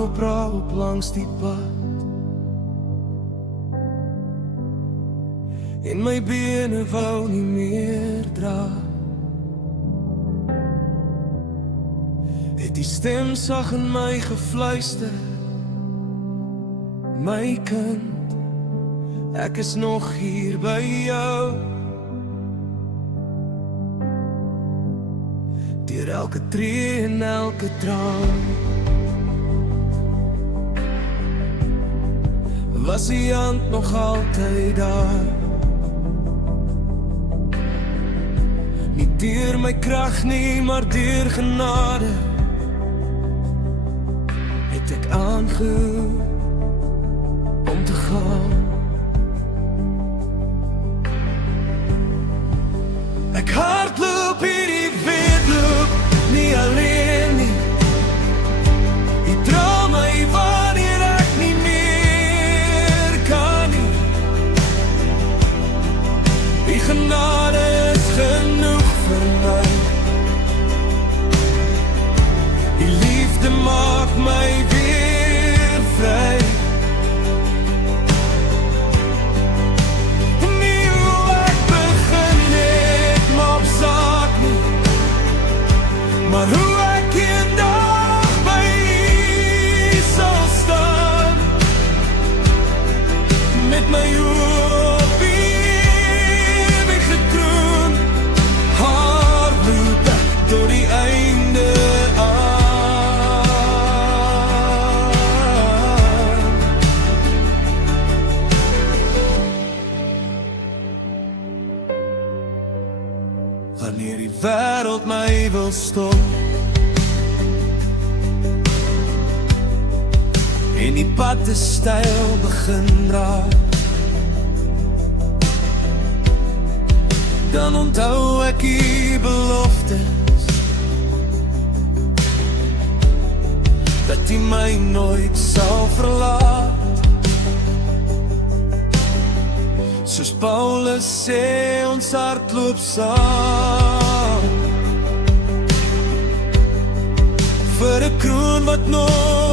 opraal op langs die pad en my bene wou nie meer dra. Het die stem sag in my gefluister: my kind, ek is nog hier by jou. Deur elke tree en elke traan was die hand nog altyd daar. Nie deur my krag nie, maar deur genade het ek aangehou om te gaan. Ek hardloop hierdie wedloop nie alleen nie. Jy dra my wanneer ek nie meer kan nie. Die genade is genoeg vir my. Die liefde maak my weer vry. Maar hoe ek eendag by U sal staan, met my op U ewige troon, hardloop ek tot die einde aan. Wanneer die wêreld my wil stop en die pad te styl begin raak, dan onthou ek U beloftes, dat U my nooit sal verlaat. Soos Paulus sê, ons hardloop saam vir 'n kroon wat nooit